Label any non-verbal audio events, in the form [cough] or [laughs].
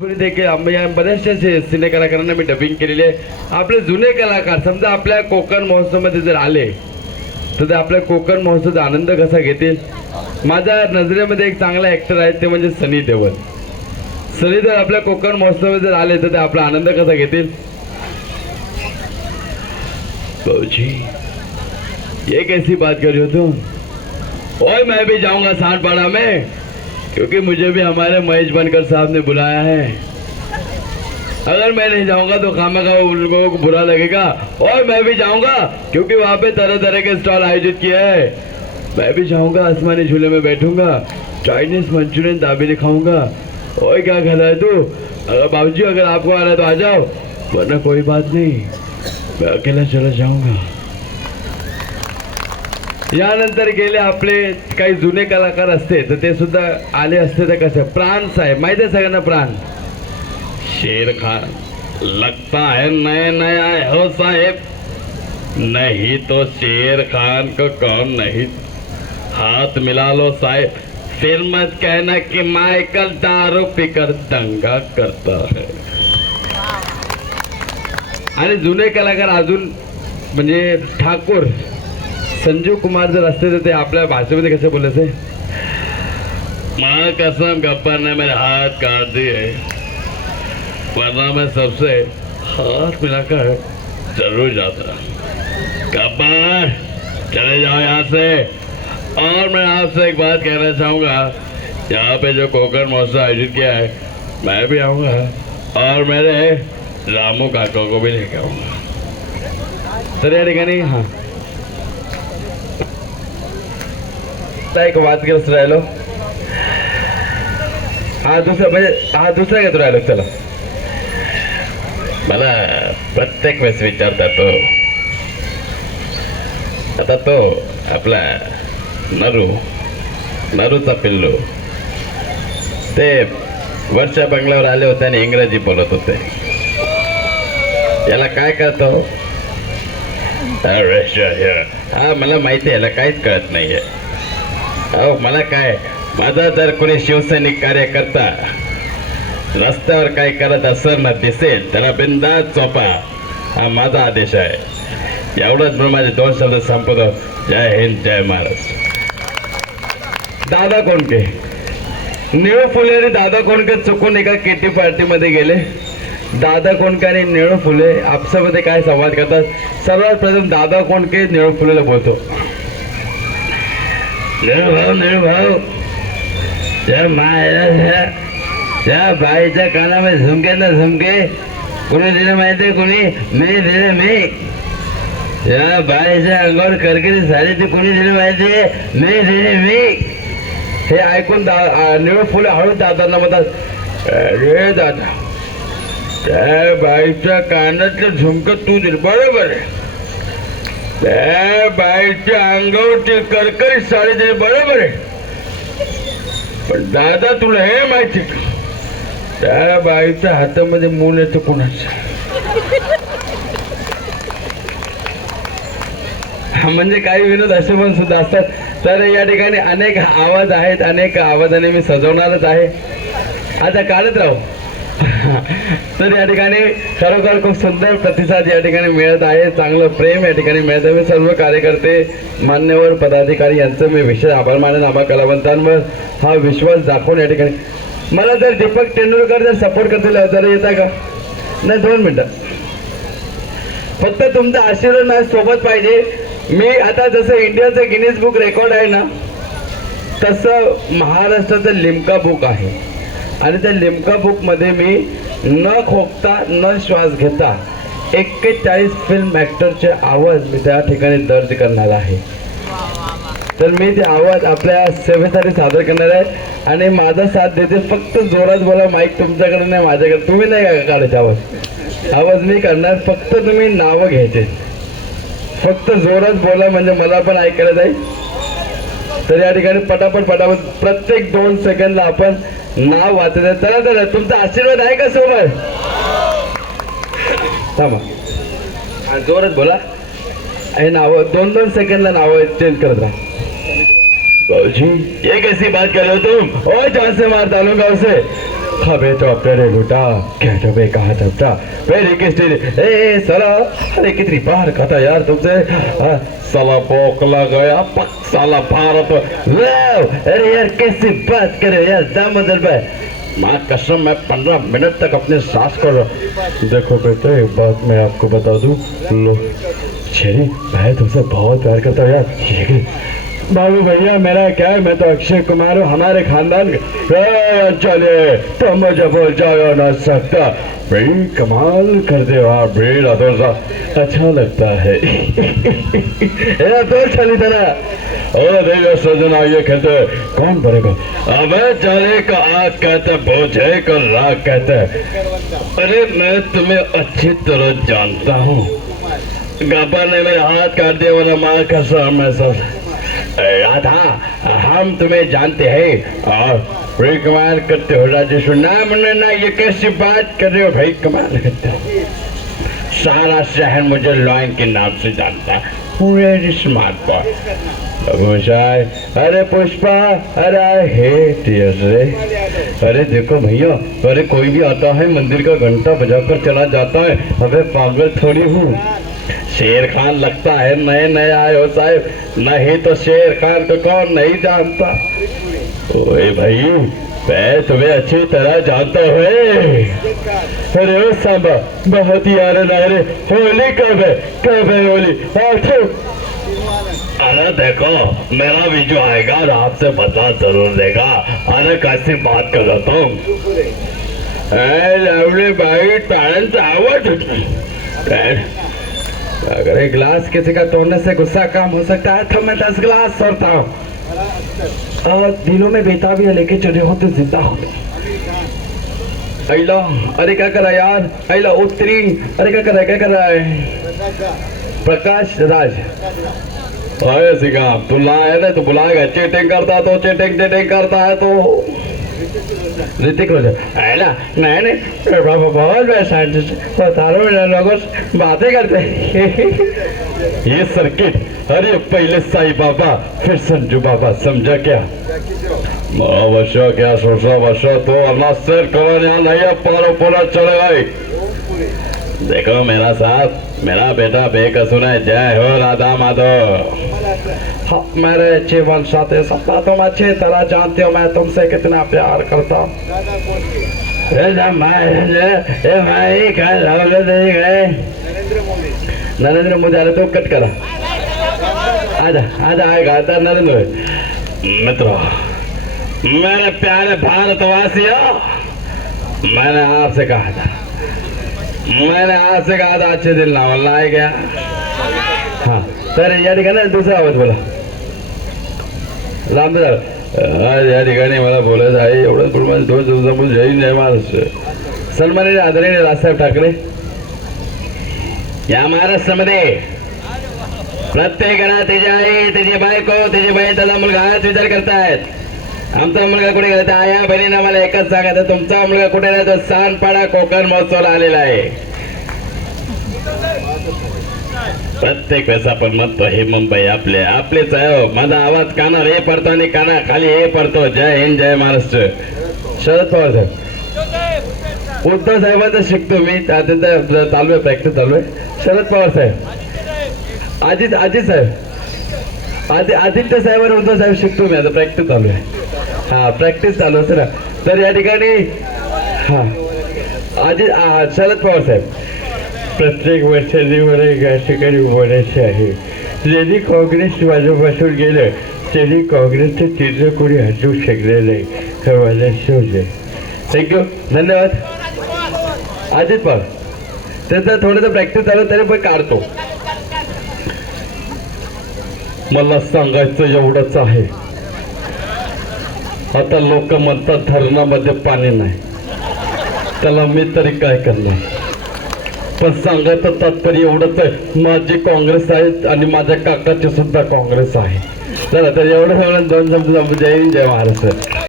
बऱ्याचशा सिने कलाकारांना मी डबिंग केलेली आहे. आपले जुने कलाकार समजा आपल्या कोकण महोत्सवमध्ये जर आले तर ते आपल्या कोकण महोत्सवाचा आनंद कसा घेतील? माझ्या नजरेमध्ये एक चांगला ॲक्टर आहे ते म्हणजे सनी देवल सनी देवल आपल्या कोकण महोत्सवामध्ये जर आले तर ते आपला आनंद कसा घेतील? ये कैसी बात करी हो तुम? ओए मैं भी जाऊंगा सांडपाड़ा में. क्योंकि मुझे भी हमारे महेश बनकर साहब ने बुलाया है। अगर मैं नहीं जाऊँगा तो खामा का उन लोगों को बुरा लगेगा और मैं भी जाऊँगा, क्योंकि वहाँ पे तरह तरह के स्टॉल आयोजित किए हैं। मैं भी जाऊँगा, आसमानी झूले में बैठूँगा चाइनीज़ मंचूरियन दाबेली दिखाऊँगा। और क्या खा रहा है तू? अगर बाबूजी, अगर आपको आ रहा है तो आ जाओ, वरना कोई बात नहीं, मैं अकेला चला जाऊँगा। यानंतर गेले आपले काही जुने कलाकार असते तर ते सुद्धा आले असते तर कसं? प्राण साहेब माहिती आहे सगळ्यांना प्राण? शेर खान लगता है नए नए आए हो साहेब। नहीं तो शेर खान को कौन नहीं? हाथ मिला लो साहेब। फिर मत कहना कि माइकल दारू पीकर दंगा करता है। आणि जुने कलाकार अजून म्हणजे ठाकूर संजीव कुमार जर असते ते आपल्या भाषेमध्ये कसे बोलायचे? माँ कसम गप्पर ने मेरे हाथ काट दिए। वरना मैं सबसे हाथ मिलाकर ज़रूर जाता। गब्बर चले जाओ यहाँ से। और मैं आपसे एक बात कहना चाहूँगा। यहाँ पे जो कोकण महोत्सव आयोजित किया है, मैं भी आऊँगा। और मेरे रामू काका को भी लेके आऊँगा। तर या ठिकाणी हाँ आता एक वादग्रस्त राहिलो. हा दुसरा म्हणजे हा दुसरा घेतो राहिलो चला. मला प्रत्येक वेळेस विचारता तो. आता तो आपला नरू नरूचा पिल्लू. ते वरच्या बंगल्यावर आले होते आणि इंग्रजी बोलत होते. याला काय करतो अरे हा मला माहिती आहे याला काहीच कळत नाहीये. अहो मला काय? माझा जर कोणी शिवसैनिक कार्यकर्ता रस्त्यावर काय करत असेल ना दिसेल त्याला बिंदास चोपा हा माझा आदेश आहे. एवढंच म्हणून माझे दोन शब्द संपवतो. जय हिंद जय महाराष्ट्र दादा कोणके निळू फुले आणि दादा कोणके चुकून एका केटी पार्टीमध्ये गेले? दादा कोणके आणि निळू फुले आपसामध्ये काय संवाद करतात? सर्वात प्रथम दादा कोणके निळू फुलेला बोलतो. निळू भाऊ निळू भाऊ. त्या मायला त्या बाईच्या कानामध्ये झुमके ना झुमके. कुणी दिलं आहे कोणी? मी दिलं मी. या बाईच्या अंगावर करकरी साडी कोणी कुणी माहिती आहे मी दिली मी. हे ऐकून दा आ, निळू फुले हळू दादांना म्हणतात अरे दादा त्या बाईच्या कानातलं झुमकं तू दिलं. बरोबर आहे. त्या बाईच्या अंगावरची करकरी साडी ते बरोबर आहे. पण दादा तुला हे माहिती का? त्या बाईच्या हातामध्ये मूल येतं कुणाचं? हा, म्हणजे काही विनोद असे पण सुद्धा असतात. तर या ठिकाणी अनेक आवाज आहेत अनेक आवाजाने मी सजवणारच आहे. आता काढत राहू. [laughs] तर या ठिकाणी खरोखर खूप सुंदर प्रतिसाद या ठिकाणी मिळत आहे. चांगलं प्रेम या ठिकाणी मिळत आहे. मी सर्व कार्यकर्ते मान्यवर पदाधिकारी यांचं मी विशेष आभार मानेन. आम्हा कलावंतांवर हा विश्वास दाखवून या ठिकाणी मला जर दीपक तेंडुलकर जर सपोर्ट करतील जरा येता का? नाही दोन मिनटं. फक्त तुमचा आशीर्वाद माझ्या सोबत पाहिजे. मी आता जसं इंडियाचं गिनीज बुक रेकॉर्ड आहे ना तसं महाराष्ट्राचं लिमका बुक आहे. आणि त्या लिमका बुकमध्ये मी न खोकता न श्वास घेता एक्केचाळीस फिल्म ॲक्टरचे आवाज मी त्या ठिकाणी दर्ज करणार आहे. तर मी ते आवाज आपल्या सेवेसाठी सादर करणार आहे. आणि माझा साथ देते फक्त जोरात बोला माईक तुमच्याकडे नाही माझ्याकडे. तुम्ही नाही का काढायचा आवाज? आवाज मी करणार फक्त तुम्ही नावं घ्यायचे. फक्त जोरात बोला म्हणजे मला पण ऐकायला जाईल. तर या ठिकाणी पटापट पटापट प्रत्येक दोन सेकंदला आपण नाव वाचायचं चला चला. तुमचा आशीर्वाद आहे का सोबत? थांबा. जोरात बोला. हे नाव दोन दोन सेकंदला नाव चेंज करत राहा. ये कैसी बात कर रहे हो तुम ओ जहाँ से उसे हवे तो तेरे लुटा क्या तो बे कहा चपटा मेरी किस्ती ए साला अरे कितनी बार कहता यार तुमसे? साला पोकला गया पक साला भारत। वाह, अरे यार कैसी बात करे यार दामोदर भाई माँ कसम मैं पंद्रह मिनट तक अपने सास को देखो बेटे एक बात मैं आपको बता दूँ। लो शेरी मैं तुमसे बहुत प्यार करता हूँ यार। बाबू भैया, मेरा क्या है? मैं तो अक्षय कुमार हूँ, हमारे खानदान चले तो मुझे बोल जाओ, ना सकता। भाई, कमाल कर दे रातों अच्छा लगता है। [laughs] चली तरह देखो सजना ये कहते कौन बनेगा? अबे चले का आग कहते बोझे को राग कहते अरे, मैं तुम्हें अच्छी तरह जानता हूँ। गब्बर ने मेरे हाथ काट दिया वरना मार का मैं सब राधा, हम तुम्हें जानते हैं। और भाई कमाल करते हो राजेश नाम ना ये कैसी बात कर रहे हो भाई कमाल करते हो? सारा शहर मुझे लॉयन के नाम से जानता है। स्मार्ट बॉय अरे पुष्पा, अरे हेट रे अरे देखो भैया, अरे कोई भी आता है, मंदिर का घंटा बजाकर चला जाता है। अबे पागल थोड़ी हूँ। शेर खान लगता है नए नए आए हो साहब। नहीं तो शेर खान को कौन नहीं जानता? ओए भाई मैं तुम्हें अच्छी तरह जानता हूँ अरे ओ सांबा, बहुत ही आनंद आ रहे। होली कब है? कब है होली? आठो। अरे देखो, मेरा भी जो आएगा और आपसे बता ज़रूर देगा। अरे कैसी बात कर रहा तुम लवली भाई टैलेंट आवट अगर एक गिलास किसी का तोड़ने से गुस्सा कम हो सकता है तो मैं दस गिलास तोड़ता हूँ। और दिलों में बेताबी है, लेके चले हो तो ज़िंदा हो अला अरे क्या कर रहा है यार? अला उत्तरी अरे क्या कर रहा है, क्या कर रहा है? प्रकाश राज। अरे सिका तू लाया ना तो बुलाएगा। चीटिंग करता तो चीटिंग चीटिंग करता है तो। ऋतिक रोशन है ना नहीं नहीं ए बाबा बहुत बड़ा साइंटिस्ट हजारों में लोगों करते हैं. ये सर्किट अरे पहले साई बाबा फिर संजू बाबा समझा क्या? अवश्य क्या सोचा अवश्य तो अल्लाह सिर करो यहाँ नहीं अब पारो पूरा चले गए देखो मेरा साथ मेरा बेटा बेकसूर है। जय हो राधा माधव। हाँ, मेरे जीवन साथी सपना तुम अच्छी तरह जानते हो। मैं तुमसे कितना प्यार करता हूँ। नरेंद्र मोदी अरे तू कट करा। आजा आजा आएगा आजा नरेंद्र। मोदी। मित्रों मेरे प्यारे भारतवासियों मैंने आपसे कहा था। मैंने आपसे कहा था अच्छे दिल ना बोलना है क्या हाँ तर या ठिकाणी दुसरा आवाज बोला। लांब आज या ठिकाणी मला बोलायचं आहे एवढंच पण दोन दिवसापासून जय जय महाराष्ट्र सन्माननीय आदरणीय राजसाहेब ठाकरे या महाराष्ट्रामध्ये प्रत्येक घरात त्याची आई त्याची बायको त्याची बहीण त्याचा मुलगा हाच विचार करतायत आमचा मुलगा कुठे गेला? तर आया बहिणीनं मला एकच सांगायचं तुमचा मुलगा कुठे गेला? तर सानपाडा कोकण महोत्सवला आलेला आहे. प्रत्येक वेळेस आपण म्हणतो हे मुंबई आपले आपलेच आहे हो. माझा आवाज कानावर हे पडतो आणि काना खाली हे पडतो. जय हिंद जय महाराष्ट्र. शरद पवार साहेब. उद्धव साहेबांचं शिकतो मी. आता चालू आहे प्रॅक्टिस चालू आहे. शरद पवार साहेब. अजित अजित साहेब. आदि आदित्य साहेब आणि उद्धव साहेब शिकतो मी. आता प्रॅक्टिस चालू आहे. हा प्रॅक्टिस चालू असते ना. तर या ठिकाणी हा. अजित हा, शरद पवार साहेब. प्रत्येक वर्षाने मला या ठिकाणी बोलायचे आहे. ज्यांनी काँग्रेस माझ्यापासून गेलं त्यांनी काँग्रेसचं चित्र कोणी हटवू शकलं नाही. हे माझ्या शोध थँक्यू धन्यवाद. अजित पवार. त्याचा थोडंसं प्रॅक्टिस झालं तरी पण काढतो. मला सांगायचं एवढंच आहे. आता लोक म्हणतात धरणामध्ये पाणी नाही. त्याला मी तरी काय करणार? पण सांगायचं तात्पर्य एवढंच आहे. माझी काँग्रेस आहे आणि माझ्या काकाची सुद्धा काँग्रेस आहे. चला तर एवढं सगळं दोन शब्द जय जय महाराष्ट्र.